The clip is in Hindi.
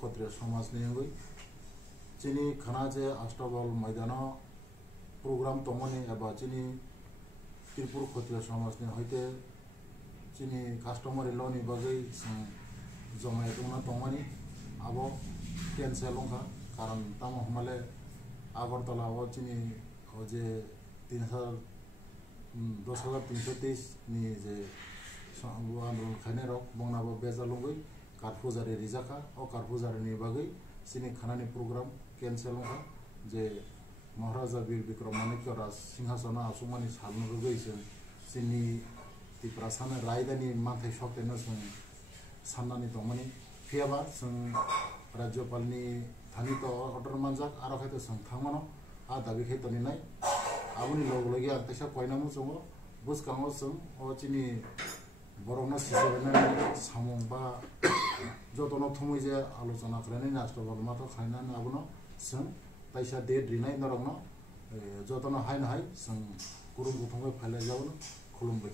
क्षत्रिय समाज नि चीनी खाना जे अष्टबल मैदान प्रोग्राम तमनि एबा चीनी त्रिपुर क्षत्रिय समाज नि होते चीनी कास्टमारी लॉ नि बागै जमाय दंना तमनि आबो कैंसिल होगा कारण तम हमले आगरतला वो चीनी जे 10,323 नि जे आंदोलन खाने रक बंगनाबो बेजालुंगै कारफुजारी रिजाखा और कारफुजारी नि बागै चीनी खानानि प्रोग्राम कैंसिल होगा जे महाराजा वीर विक्रमादित्य राज सिंहासन आसुमानि सालनो रुगैसो चीनी तिप्रासाना रायदानि मानथाय सप्तायनो जों साननानै दंमोन फियाबा जों राज्यपालनि थानित अर्डर मानजाक आरो खायतो जों थांमानो आ दाबि खायतनिनाय आबुनि लगे आंतैसा कयनामो जोङो बुसकाङो जों अ चीनी बरंना सिजरनानै सामं बा जतनो थुमै जे आलोचना खालायनाय राष्ट्रपाल माथ खायनानै आबुनो जों ताइसा डेट रिनाय नरंनो जतनो हायनो हाय जों गुरुं गुथुङै फायलाय जावनो खुलुमबाय।